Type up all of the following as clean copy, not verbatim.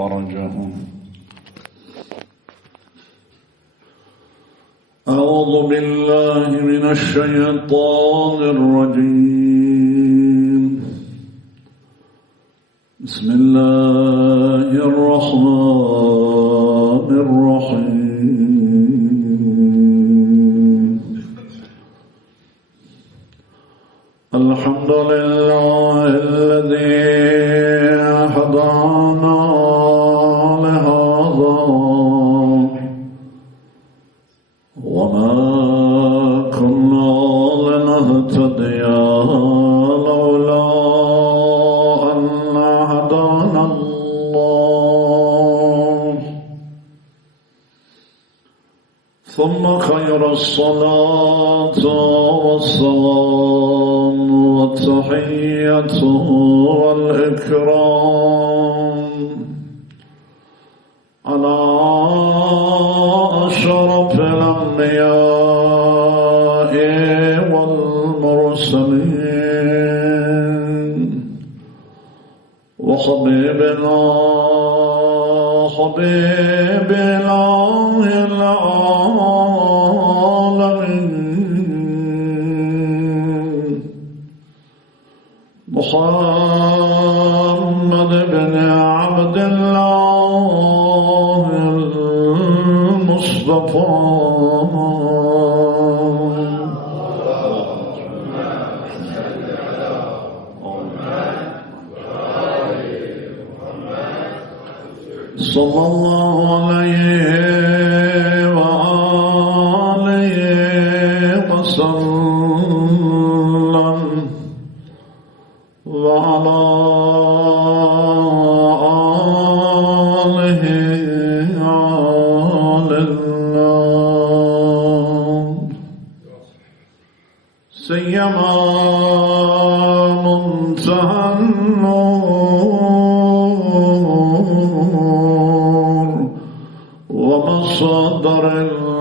فرجهم. أعوذ بالله من الشيطان الرجيم. بسم الله الرحمن الرحيم. الحمد لله الذي هدانا لهذا وما كنا لنهتدي لولا أن هدانا الله. ثم خير الصلاة والسلام والتحية والإكرام على أشرف الأنبياء والمرسلين وحبيبنا حبيب الله العالمين محمد بن عبد الله المصطفى صلى الله عليه وآله وسلم وعلى آله آل الله سيما منتهى النور ومصدر الأمور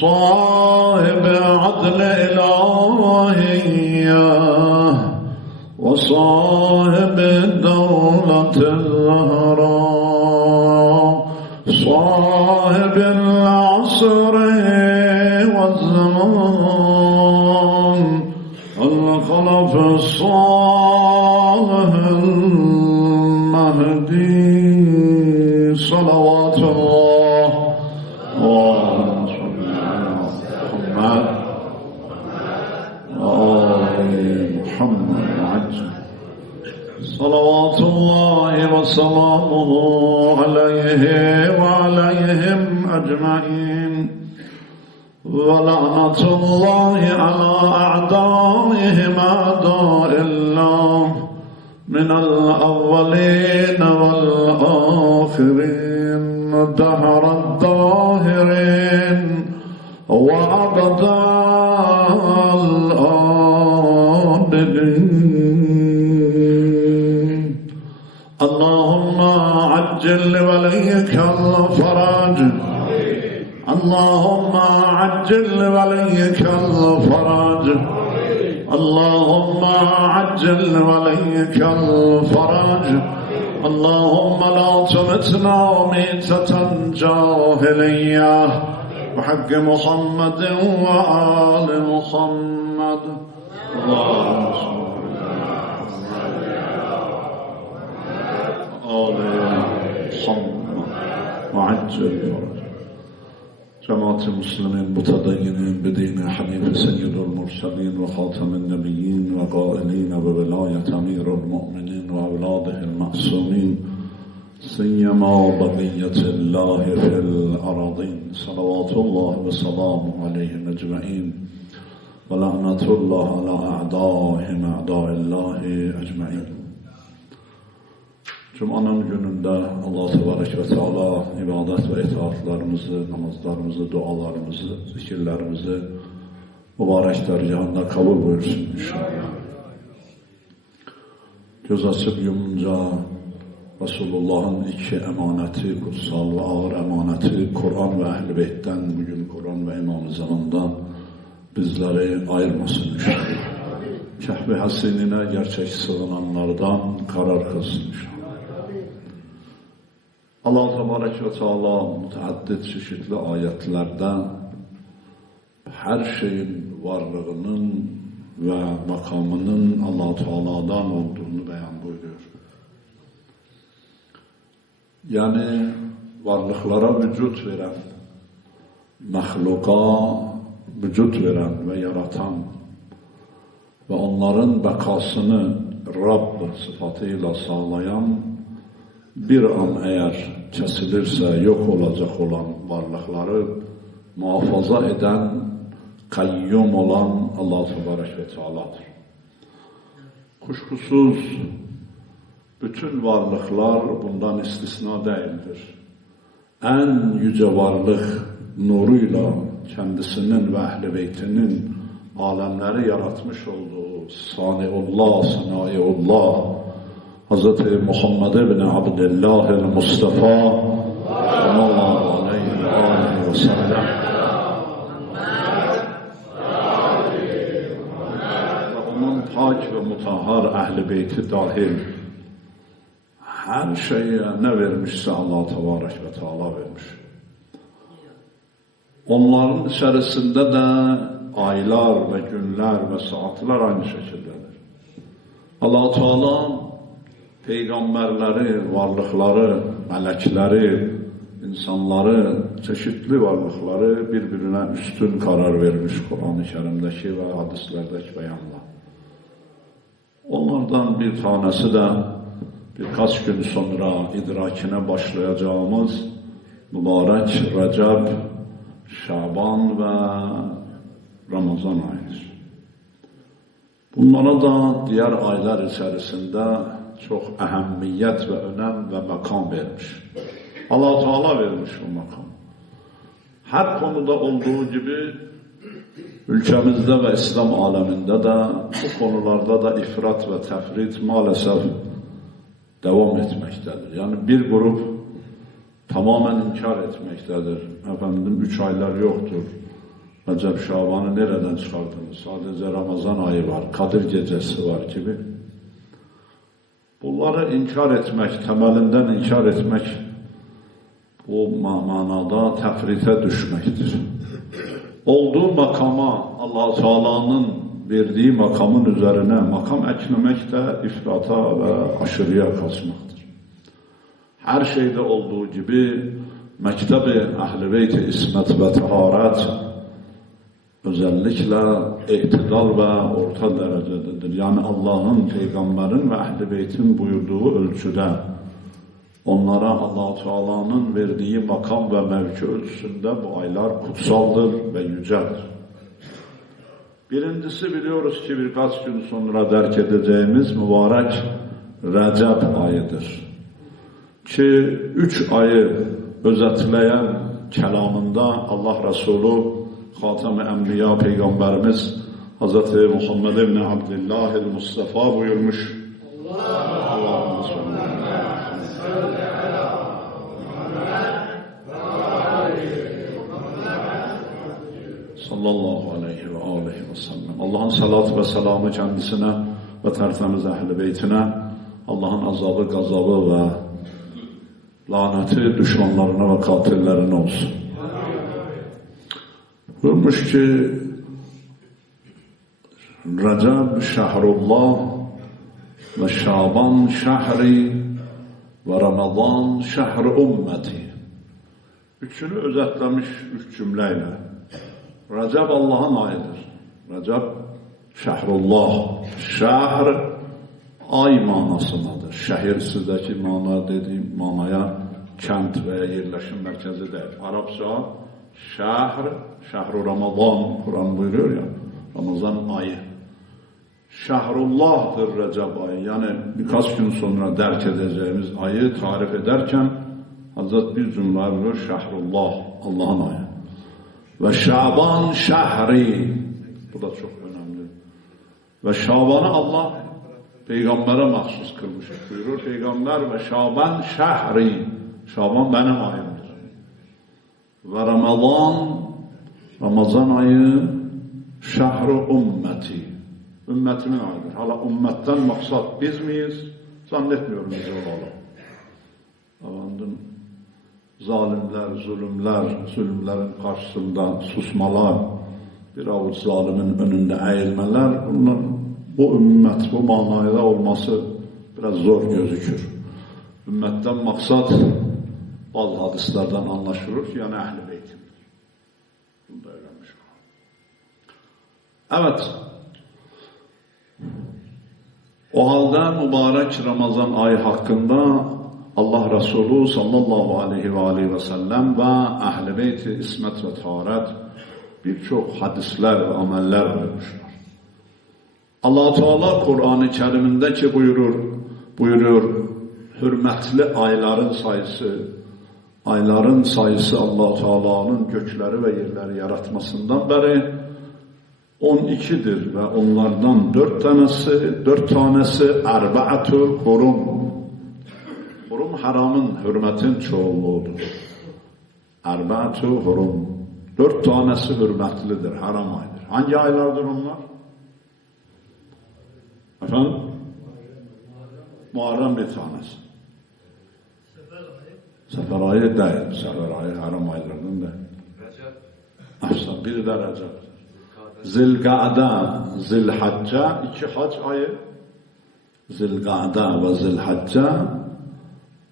صاحب عدل إلهية وصاحب الدولة الزهراء صاحب العصر والزمان الخلف الصالح المهدي صلوات الله صلوات الله وسلامه عليه وعليهم أجمعين ولعنة الله على أعدائهم أعداء الله من الأولين والآخرين دهر الداهرين وأبدا الآبدين. اللهم عجل لوليك الفرج اللهم عجل لوليك الفرج اللهم عجل لوليك الفرج اللهم لا تمتنا ميتة جاهلية بحق محمد وآل محمد. اللهم صل على محمد وعجل فرج. جماعة المسلمين متدينين بدين حنيف سيد المرسلين وخاتم النبيين وقائلين بولاية أمير المؤمنين وأولاده المعصومين سيما بقية الله في الأراضين صلوات الله وسلامه عليهم أجمعين ولعنة الله على أعدائهم أعداء الله أجمعين. Cuma'nın günündə Allah Tebarək və Teala ibadət və itaatlarımızı, namazlarımızı, dualarımızı, zikirlərimizi mübarək dərgahında kabul buyursun inşallah. Göz açıb yumunca Resulullah'ın iki emaneti, kutsal ve ağır emaneti, Kur'an ve Ehl-i Beyt'ten, bugün Kur'an ve İmam-ı Zaman'dan bizleri ayırmasın inşallah. Kəhv-i Həsinine gerçek sığınanlardan karar kılsın inşallah. Allah Tebarek ve Teala müteaddit çeşitli ayetlerde her şeyin varlığının ve makamının Allah Teala'dan olduğunu beyan buyuruyor. Yani varlıklara vücut veren, mahluka vücut veren ve yaratan ve onların bekasını Rabb sıfatıyla sağlayan, bir an eğer kesilirse yok olacak olan varlıkları muhafaza eden, kayyum olan Allah Tebarek ve Teala'dır. Kuşkusuz bütün varlıklar bundan istisna değildir. En yüce varlık nuruyla kendisinin ve Ehl-i Beytinin alemleri yaratmış olduğu Saniullah, Sanaiullah Hz. Muhammed ibn Abdullah el-Mustafa sallallahu aleyhi ve sellem ve onun pak ve mutahhar Ehl-i Beyti dahil her şeye ne vermişse Allah Tebarek ve Teala vermiş. Onların içerisinde de aylar ve günler ve saatler aynı şekildedir. Allah Teala peygamberleri, varlıkları, melekleri, insanları, çeşitli varlıkları birbirine üstün karar vermiş Kur'an-ı Kerim'deki ve hadislerdeki beyanla. Onlardan bir tanesi de birkaç gün sonra idrakine başlayacağımız mübarek Recep, Şaban ve Ramazan ayıdır. Bunlara da diğer aylar içerisinde çok ehemmiyet ve önem ve makam vermiş. Allah Teala vermiş bu makam. Her konuda olduğu gibi ülkemizde ve İslam aleminde de bu konularda da ifrat ve tefrit maalesef devam etmektedir. Yani bir grup tamamen inkar etmektedir. Efendim 3 aylar yoktur. Recep, Şaban'ı nereden çıkardınız? Sadece Ramazan ayı var, Kadir gecesi var gibi. Bunları inkar etmek, temelinden inkar etmek bu manada tefrite düşmektir. Olduğu makama, Allah Teala'nın verdiği makamın üzerine makam eklemek de ifrata ve aşırıya kaçmaktır. Her şeyde olduğu gibi Mektebi Ehl-i Beyt-i İsmet ve Taharet özellikle itidal ve orta derecededir. Yani Allah'ın, Peygamberin ve Ehl-i Beyt'in buyurduğu ölçüde onlara Allah Teala'nın verdiği makam ve mevki ölçüsünde bu aylar kutsaldır ve yücedir. Birincisi biliyoruz ki birkaç gün sonra derk edeceğimiz mübarek Recep ayıdır. Ki 3 ayı özetleyen kelamında Allah Resulü Hatem-i Enbiya Peygamberimiz Hz. Muhammed ibn Abdullah el-Mustafa buyurmuş. Allahümme sallallahu aleyhi ve aleyhi ve sellem. Allah'ın salat ve selamı kendisine ve tertemiz Ehl-i Beytine, Allah'ın azabı, gazabı ve laneti düşmanlarına ve katillerine olsun. Buyurmuş ki Recep şehrullah ve Şaban şehri ve Ramazan şehri ümmeti. Üçünü özetlemiş 3 cümleyle. Recep Allah'ın ayıdır. Recep şehrullah. Şehr ay manasındadır. Şehir sizdeki mana dediğim manaya kent veya yerleşim merkezi değil. Arapça şehr, şehr-i Ramazan, Kur'an buyuruyor ya, Ramazan ayı. Şehrullah'tır Recep ayı. Yani birkaç gün sonra derk edeceğimiz ayı tarif ederken Hazret bir cümle buyuruyor, Şehrullah, Allah'ın ayı. Ve Şaban şehri, bu da çok önemli. Ve Şaban'ı Allah Peygamber'e mahsus kılmış buyuruyor. Peygamber ve Şaban şehri, Şaban benim ayımdır. Ve Ramazan, Ramazan ayı şehru ümmeti, Ümmetimin ayıdır. Hala ümmetten maksat biz miyiz? Zannetmiyorum biz olalım. Efendim, zalimler, zulümlerin karşısında susmalar, bir avuç zalimin önünde eğilmeler, bunlar bu ümmet, bu manayla olması biraz zor gözükür. Ümmetten maksat bazı hadislerden anlaşılır ki yani Ehl-i Beytimdir. Bunu da öğrenmiş olalım. Evet. O halde mübarek Ramazan ayı hakkında Allah Resulü sallallahu aleyhi ve sellem ve Ehl-i Beyt-i İsmet ve Taharet birçok hadisler ve ameller buyurmuşlar. Allah Teala Kur'an-ı Kerim'inde ki buyurur hürmetli ayların sayısı Allah Teala'nın gökleri ve yerleri yaratmasından beri 12'dir ve onlardan 4 tanesi erba'atul hurum. Hurum haramın, hürmetin çoğulluğudur. Erba'atul hurum. 4 tanesi hürmetlidir, haram aydır. Hangi aylardır onlar? Efendim? Muharrem bir tanesi. Sefer ayı değil. Sefer ayı haram aylarından değil. Ahsan, biri de Recep'tir. Zilga'da, Zilhacca, 2 hac ayı. Zilga'da ve Zilhacca,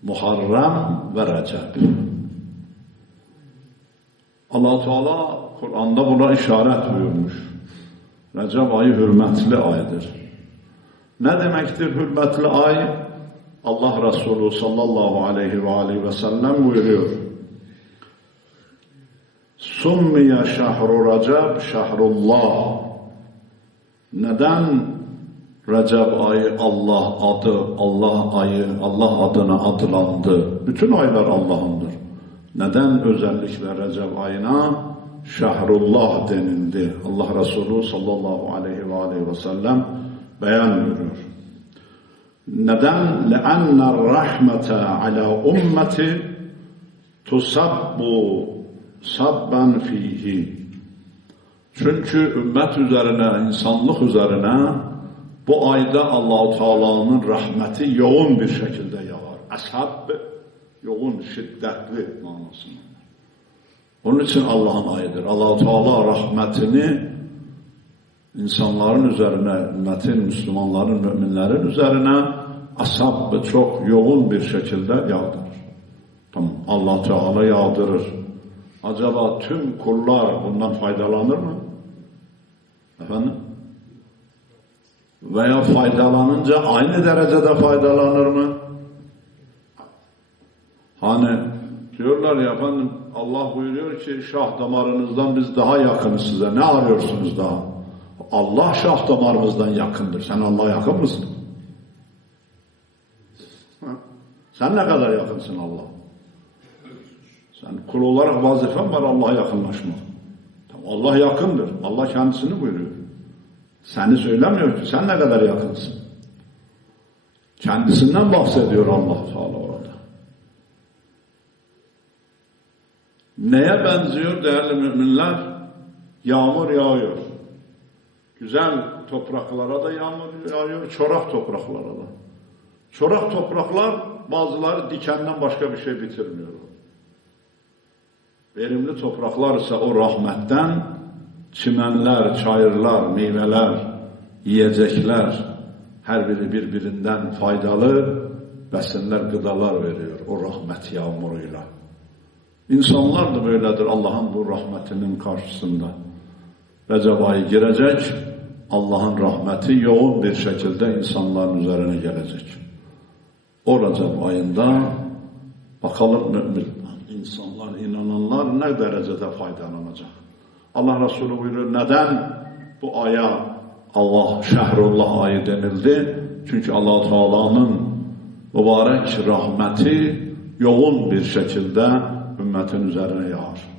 Muharrem ve Recep. Allah Teala Kur'an'da buna işaret buyurmuş. Recep ayı hürmetli aydır. Ne demektir hürmetli ay? Allah Resulü sallallahu aleyhi ve sellem buyuruyor. Summiye şehru Recep şehrullah. Neden Recep ayı Allah adına adlandı? Bütün aylar Allah'ındır. Neden özellikle Recep ayına şehrullah denildi? Allah Resulü sallallahu aleyhi ve sellem beyan buyuruyor. Neden? لَأَنَّ الرَّحْمَةَ عَلَى أُمَّةِ تُصَبُّ sabban fihi. Çünkü ümmet üzerine, insanlık üzerine bu ayda Allah-u Teala'nın rahmeti yoğun bir şekilde yağar. Ashab yoğun, şiddetli manasında. Onun için Allah'ın ayıdır. Allah-u Teala rahmetini insanların üzerine, ümmetin, Müslümanların, müminlerin üzerine ashab çok yoğun bir şekilde yağdırır. Tamam, Allah Teala yağdırır. Acaba tüm kullar bundan faydalanır mı? Efendim? Veya faydalanınca aynı derecede faydalanır mı? Hani diyorlar ya efendim, Allah buyuruyor ki şah damarınızdan biz daha yakınız size. Ne arıyorsunuz daha? Allah şah damarımızdan yakındır. Sen Allah'a yakın mısın? Sen ne kadar yakınsın Allah'a? Sen kul olarak vazifen var Allah'a yakınlaşmak. Allah yakındır. Allah kendisini buyuruyor. Seni söylemiyor ki sen ne kadar yakınsın. Kendisinden bahsediyor Allah Teala orada. Neye benziyor değerli müminler? Yağmur yağıyor. Güzel topraklara da yağmur yağıyor, çorak topraklara da. Çorak topraklar bazıları dikenden başka bir şey bitirmiyor. Verimli topraklar ise o rahmetten çimenler, çayırlar, meyveler, yiyecekler her biri birbirinden faydalı besinler, gıdalar veriyor o rahmet yağmuruyla. İnsanlar da böyledir Allah'ın bu rahmetinin karşısında. Recep ayı girecek, Allah'ın rahmeti yoğun bir şekilde insanların üzerine gelecek. O Recep ayında bakalım mümin insanlar, inananlar ne derecede faydalanacak. Allah Resulü buyuruyor, neden bu aya Allah şehrullah ayı denildi? Çünkü Allah Teala'nın mübarek rahmeti yoğun bir şekilde ümmetin üzerine yağar.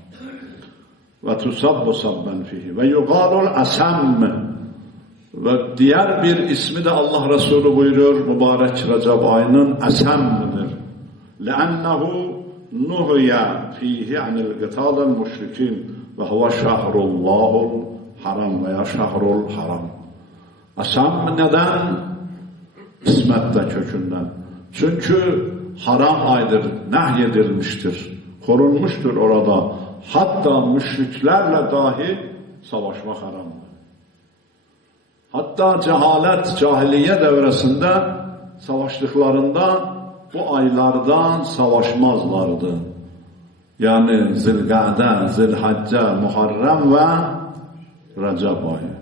Ve tusabbu sabban fihi ve yuqalul asam. Ve diğer bir ismi de Allah Resulü buyuruyor mübarek Recep ayının asam'dır. لأنه نهي فيه عن القتال المشركين ve huve şehrullahul haram veya şehrul haram. Asam neden? İsmette kökünden. Çünkü haram aydır, nehyedilmiştir, korunmuştur orada. Hatta müşriklerle dahi savaşmak haramdır. Hatta cehalet, cahiliye devresinde savaştıklarında bu aylardan savaşmazlardı. Yani Zilgade, Zilhacce, Muharrem ve Recep ayı.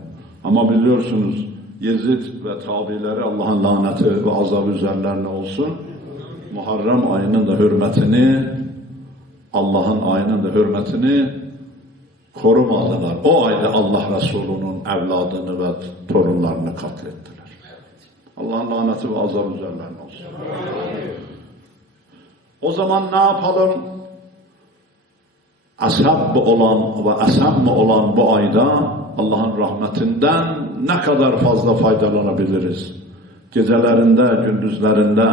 Ama biliyorsunuz Yezid ve tabileri, Allah'ın laneti ve azabı üzerlerine olsun, Muharrem ayının da hürmetini, Allah'ın ayının da hürmetini korumadılar. O ayda Allah Resulü'nün evladını ve torunlarını katlettiler. Allah'ın laneti ve azabı üzerlerine olsun. O zaman ne yapalım? Ashab olan ve asam olan bu ayda Allah'ın rahmetinden ne kadar fazla faydalanabiliriz? Gecelerinde, gündüzlerinde,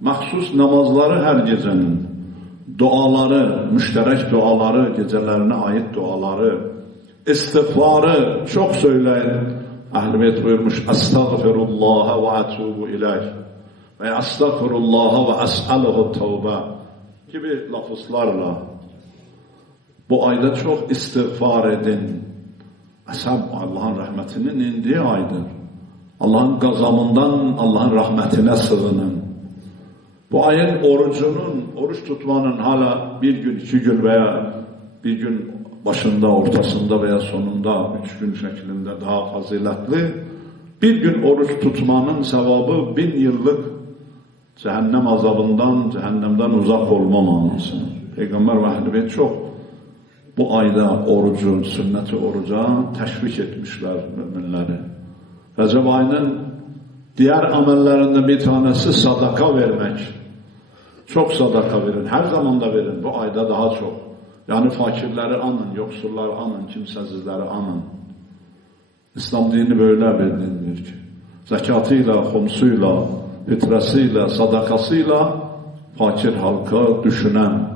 mahsus namazları her gecenin, duaları, müşterek duaları, gecelerine ait duaları, istiğfarı çok söyleyin. Ehl-i Beyt buyurmuş, Estağfirullah ve atubu ileyh ve Estağfirullah ve es'aluhu tevbe gibi lafızlarla bu ayda çok istiğfar edin. Ashab Allah'ın rahmetinin indiği aydır. Allah'ın gazabından Allah'ın rahmetine sığının. Bu ayın oruç tutmanın hala bir gün, 2 gün veya bir gün başında, ortasında veya sonunda 3 gün şeklinde daha faziletli. Bir gün oruç tutmanın sevabı 1000 yıllık cehennem azabından, cehennemden uzak olma manası. Peygamber ve Ehl-i Beyt çok bu ayda orucun, sünneti oruca teşvik etmişler müminleri. Recep ayının diğer amellerinden bir tanesi sadaka vermek. Çok sadaka verin, her zaman da verin, bu ayda daha çok. Yani fakirleri anın, yoksulları anın, kimsesizleri anın. İslam dini böyle bir dindir ki, zekatıyla, humsuyla, fitresiyle, sadakasıyla fakir halka düşünen,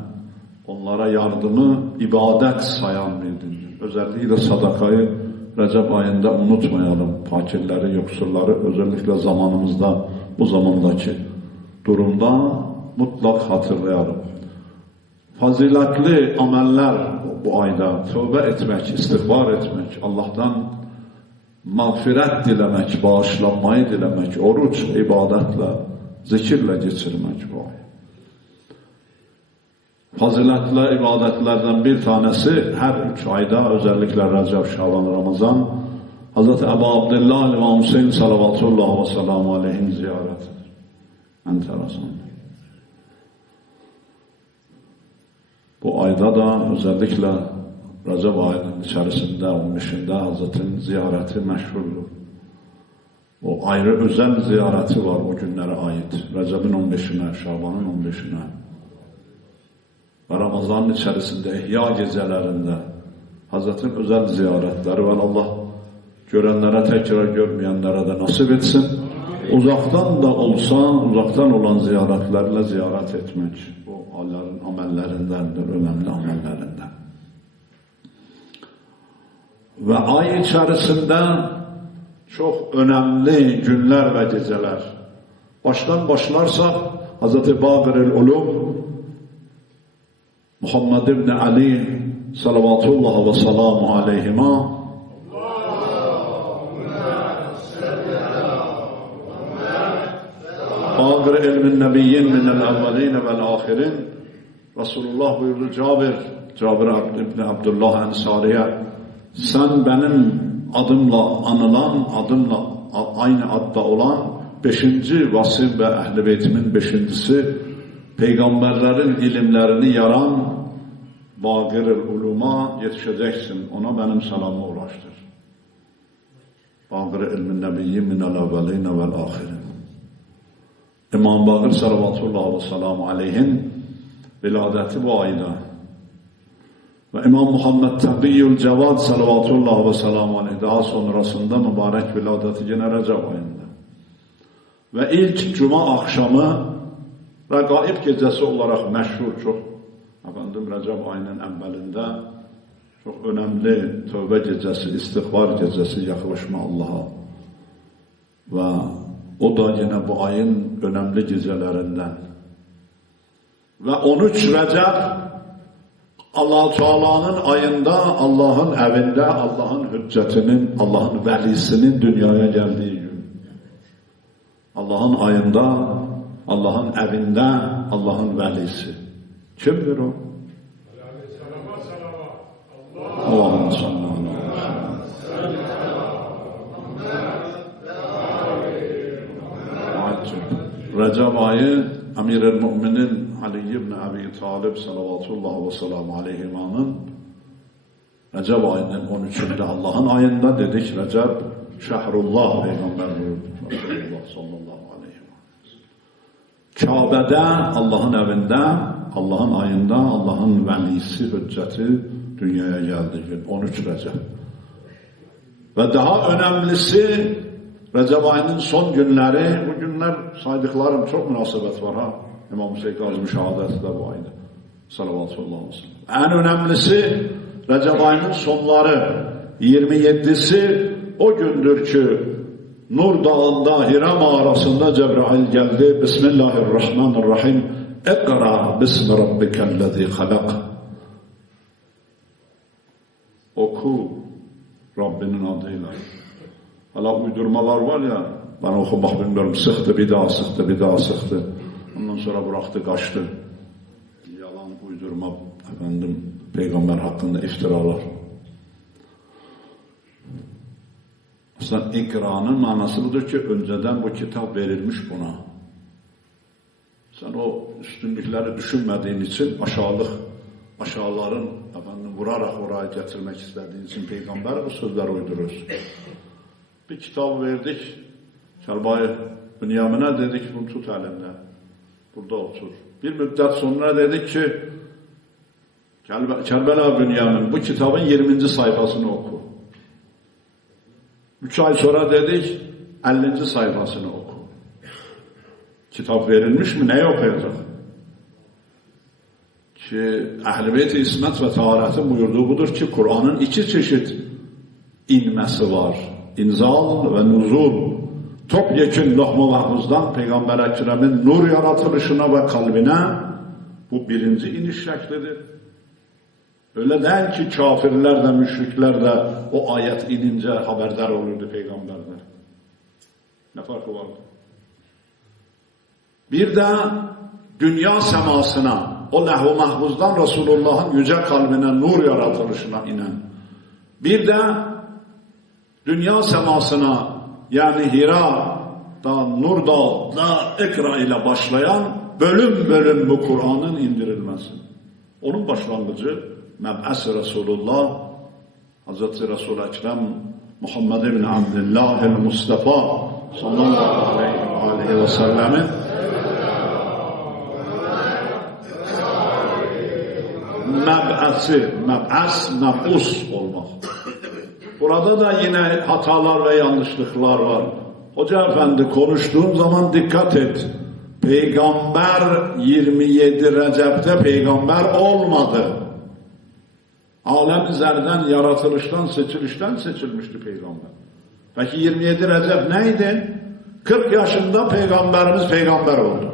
onlara yardımı ibadet sayan bir dindir. Özellikle sadakayı Recep ayında unutmayalım. Fakirleri, yoksulları özellikle zamanımızda, bu zamandaki durumda mutlak hatırlayalım. Faziletli ameller bu ayda tövbe etmek, istiğfar etmek, Allah'tan mağfiret dilemek, bağışlanmayı dilemek, oruç, ibadetle, zikirle geçirmek bu ay. Faziletli ibadetlerden bir tanesi her 3 ayda, özellikle Recep, Şaban, Ramazan, Hz. Ebu Abdullah İmam Hüseyin salavatullah ve selamu aleyhin ziyaretidir. Enteresan. Bu ayda da özellikle Recep ayının içerisinde 15'inde Hazretin ziyareti meşhurdur. O ayrı özel ziyareti var o günlere ait. Recep'in 15'ine, Şaban'ın 15'ine. Ve Ramazan'ın içerisinde ihya gecelerinde Hazretin özel ziyaretleri var. Allah görenlere, tekrar görmeyenlere de nasip etsin. Uzaktan da olsa, uzaktan olan ziyaretlerle ziyaret etmek bu Allah'ın amellerindendir, önemli amellerinden. Ve ay içerisinde çok önemli günler ve geceler. Baştan başlarsak Hz. Bâgir-i Ulûm Muhammed ibn Ali salavatullah ve selamu aleyhima Bâgir ilmin nebiyyin minel evveline vel ahirin. Resulullah buyurdu Cabir ibn Abdullah Ensari'ye, sen benim adımla anılan, adımla aynı adda olan 5. vasif ve Ehl-i Beytimin 5.'si, peygamberlerin ilimlerini yaran Bâgir-i Ulûm'a yetişeceksin. Ona benim selamımı ulaştır. Bâgir ilmin nebiyyin minel evveline vel ahirin. İmam Bâgir salavatullah ve selamu aleyhin viladeti bu ayda. Ve İmam Muhammed Tabiyyül Cevad salavatullah ve selamu aleyh daha sonrasında mübarek viladeti yine Recep ayında. Ve ilk cuma akşamı Regaib gecesi olarak meşhur, çok Recep ayının evvelinde çok önemli tövbe gecesi, istiğfar gecesi, yaklaşma Allah'a. ve o da yine bu ayın önemli gecelerinden. Ve 13 Recep Allah Teala'nın ayında, Allah'ın evinde, Allah'ın hüccetinin, Allah'ın velisinin dünyaya geldiği gün. Allah'ın ayında, Allah'ın evinde, Allah'ın velisi. Kimdir o? Allah'ın sallallahu aleyhi ve sellem. Recep ayı Emir-el Müminin Ali ibn Abi Talib salavatullah ve selamu aleyhimanın Recep ayının 13'ünde Allah'ın ayında dedik. Recep Şehrullah Peygamber buyurdu. Resulullah sallallahu aleyhi ve sellem. Kabe'de, Allah'ın evinde, Allah'ın ayında, Allah'ın velisi, hücceti dünyaya geldi. 13 Recep. Ve daha önemlisi Recep ayının son günleri, bu günler saydıklarım çok münasebet var ha. İmam Hüseyin Kazım şehadeti de bu ayda. Salavatullah olsun. En önemlisi Recep ayının sonları 27'si o gündür ki Nur Dağı'nda Hira mağarasında Cebrail geldi. Bismillahirrahmanirrahim. Ekra bismi rabbikellezi halak. Oku Rabbinin adıyla. Hala uydurmalar var ya, ben okumak bilmiyorum, sıktı bir daha sıktı, bir daha sıktı. Ondan sonra bıraktı, kaçtı. Yalan uydurma, efendim, peygamber hakkında iftiralar. Aslında ikranın manası budur ki önceden bu kitap verilmiş buna. Sen o üstünlükleri düşünmediğin için aşağıların efendim, vurarak oraya getirmek istediğin için peygamber bu sözleri uyduruyorsun. Bir kitap verdik, Kelbay Bünyamin'e dedik bunu tut elimde, burada otur. Bir müddet sonra dedik ki Kerbela Bünyamin bu kitabın 20. sayfasını oku. 3 ay sonra dedik 50. sayfasını oku. Kitap verilmiş mi? Neyi okuyacak? Ki Ehl-i Beyt-i İsmet ve Taharet'in buyurduğu budur ki Kur'an'ın 2 çeşit inmesi var. İnzal ve nuzul. Topyekün Loh-mu Mahfuz'dan Peygamber Ekrem'in nur yaratılışına ve kalbine bu 1. iniş şeklidir. Öyle değil ki kafirler de müşrikler de o ayet inince haberdar olurdu peygamberler. Ne farkı vardı? Bir de dünya semasına, o Loh-u Mahfuz'dan Resulullah'ın yüce kalbine nur yaratılışına inen. Bir de dünya semasına yani Hira'da, Nur Dağı'da ikra ile başlayan bölüm bölüm bu Kur'an'ın indirilmesi. Onun başlangıcı Meb'as-ı Resulullah Hazreti Resul-i Ekrem Muhammed ibn Abdullah el-Mustafa sallallahu aleyhi ve sellemin meb'us olmak. Burada da yine hatalar ve yanlışlıklar var. Hoca efendi konuştuğun zaman dikkat et. Peygamber 27 Recep'te peygamber olmadı. Alem zerden, yaratılıştan, seçilişten seçilmişti peygamber. Peki 27 Recep neydi? 40 yaşında peygamberimiz peygamber oldu.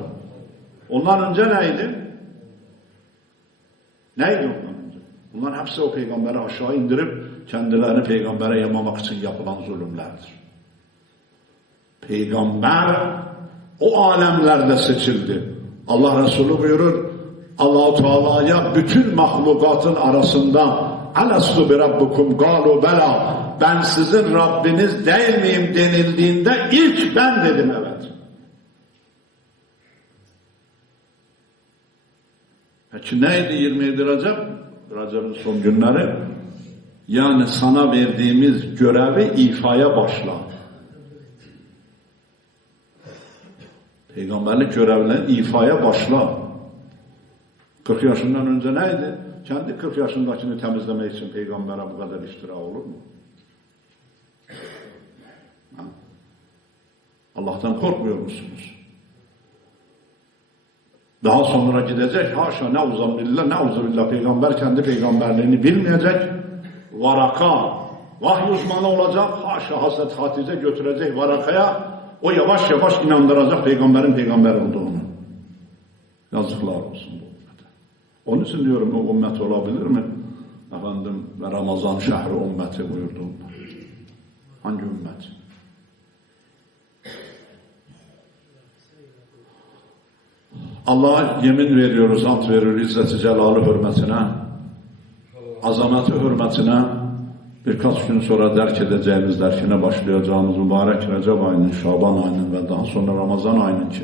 Ondan önce neydi? Neydi ondan önce? Bunların hepsi o peygamberi aşağı indirip kendilerini peygambere yamamak için yapılan zulümlerdir. Peygamber o alemlerde seçildi. Allah Resulü buyurur, Allah-u Teala'ya bütün mahlukatın arasında Alastu bi rabbukum galu bela, ben sizin Rabbiniz değil miyim denildiğinde ilk ben dedim evet. Peki neydi 27 Recep? Recep'in son günleri. Yani sana verdiğimiz görevi ifaya başla. Peygamberlik görevlerini ifaya başla. 40 yaşından önce neydi? Kendi 40 yaşındakini temizlemek için peygambere bu kadar iftira olur mu? Ha? Allah'tan korkmuyor musunuz? Daha sonra gidecek, haşa neuzubillah peygamber kendi peygamberliğini bilmeyecek, Varaka, vahiy uzmanı olacak, haşa Hazreti Hatice götürecek Varaka'ya, o yavaş yavaş inandıracak peygamberin peygamber olduğunu. Yazıklar olsun bu ümmete. Onun için diyorum o ümmet olabilir mi? Efendim ve Ramazan şehri ümmeti buyurduğunda. Hangi ümmet? Allah'a yemin veriyoruz, ant veriyoruz İzzet-i Celal'i hürmetine, azameti hürmetine, birkaç gün sonra derk edeceğimiz, derkine başlayacağımız mübarek Recep ayının, Şaban ayının ve daha sonra Ramazan ayının ki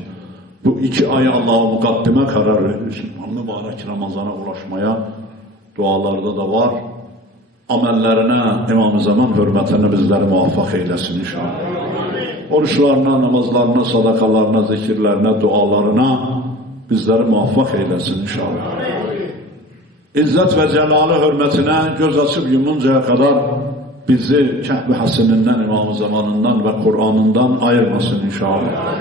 bu 2 ayı Allah'a mukaddime karar vermiş. Mübarek Ramazan'a ulaşmaya dualarda da var. Amellerine, İmam-ı Zaman hürmetine bizleri muvaffak eylesin inşallah. Oruçlarına, namazlarına, sadakalarına, zikirlerine, dualarına bizleri muvaffak eylesin inşallah. İzzet ve Celal'i hürmetine göz açıp yumuncaya kadar bizi Kehf-i Haseninden, İmam-ı Zamanından ve Kur'an'ından ayırmasın inşallah.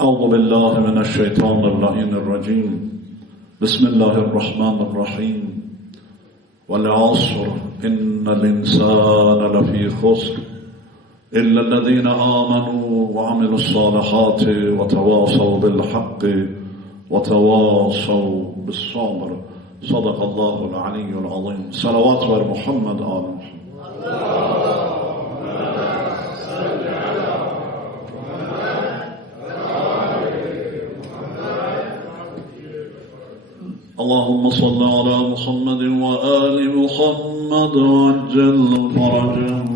Euzu billahi mineşşeytanirracim. Bismillahirrahmanirrahim. Vel asr innel insane lefî khusr illellezîne âmenû ve amilussâlihâti ve tevâsav bil hakkı ve tevâsav bis sabr. Sadakallahul aliyyul azim. Salavat ver Muhammed aleyhi. Allahümme salli ala Muhammedin ve ali Muhammed ve accel faracahum.